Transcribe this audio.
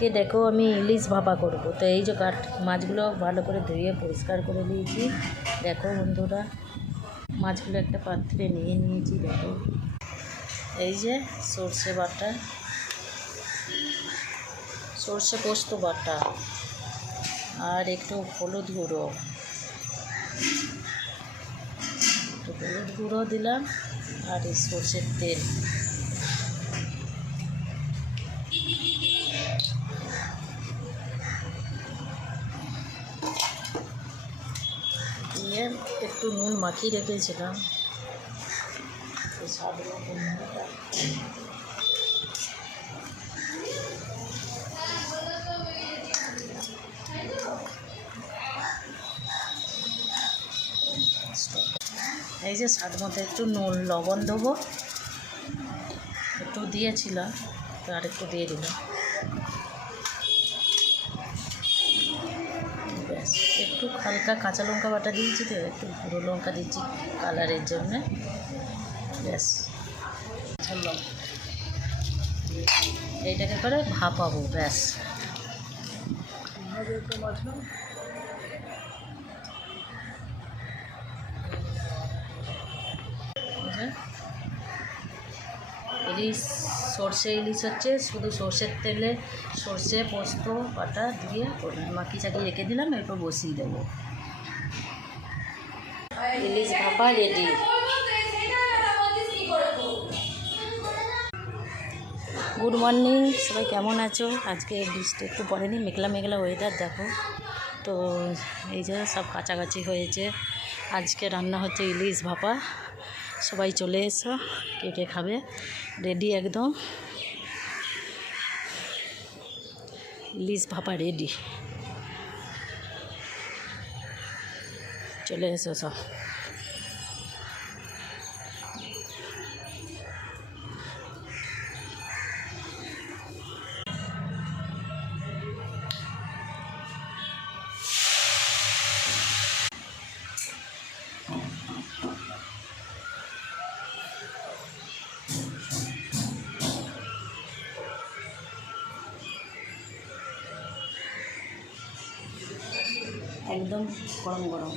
আজকে দেখো আমি ইলিশ ভাপা করব। তো এই যে মাছগুলো ভালো করে ধুয়ে পরিষ্কার করে নিয়েছি। দেখো বন্ধুরা, মাছগুলো একটা পাত্রে নিয়ে নিয়েছি। দেখো এই যে সর্ষে বাটা, সর্ষে পোস্ত বাটা, আর একটু হলুদ গুঁড়ো, দিলাম, আর এই সর্ষের তেল। দিয়ে একটু নুন মাখিয়ে রেখেছিলাম। এই যে স্বাদ মতো একটু নুন লবণ দেবো, একটু দিয়েছিলাম, তো আর একটু দিয়ে দিলাম। ব্যাস, একটু হালকা কাঁচা লঙ্কা বাটা দিয়েছি, তো একটু গুঁড়ো লঙ্কা দিচ্ছি কালারের জন্যে। ব্যাস, এইটাকে করে ভাপাবো। ব্যাস, ইলিশ, সর্ষে ইলিশ হচ্ছে শুধু সর্ষের তেলে সর্ষে পোস্ত বাটা দিয়ে মাখিয়ে চাকিয়ে রেখে দিলাম। এরপর বসিয়ে দেবো। ইলিশ ভাপা রেডি। গুড মর্নিং, সবাই কেমন আছো? আজকে বৃষ্টি একটু পড়েনি, মেঘলা মেঘলা ওয়েদার দেখো। তো এই যে সব কাছাকাছি হয়েছে। আজকে রান্না হচ্ছে ইলিশ ভাপা। সবাই চলে এসো, কে কে খাবে। রেডি একদম, ইলিশ ভাপা রেডি। চলে এসো সব। একদম গরম গরম।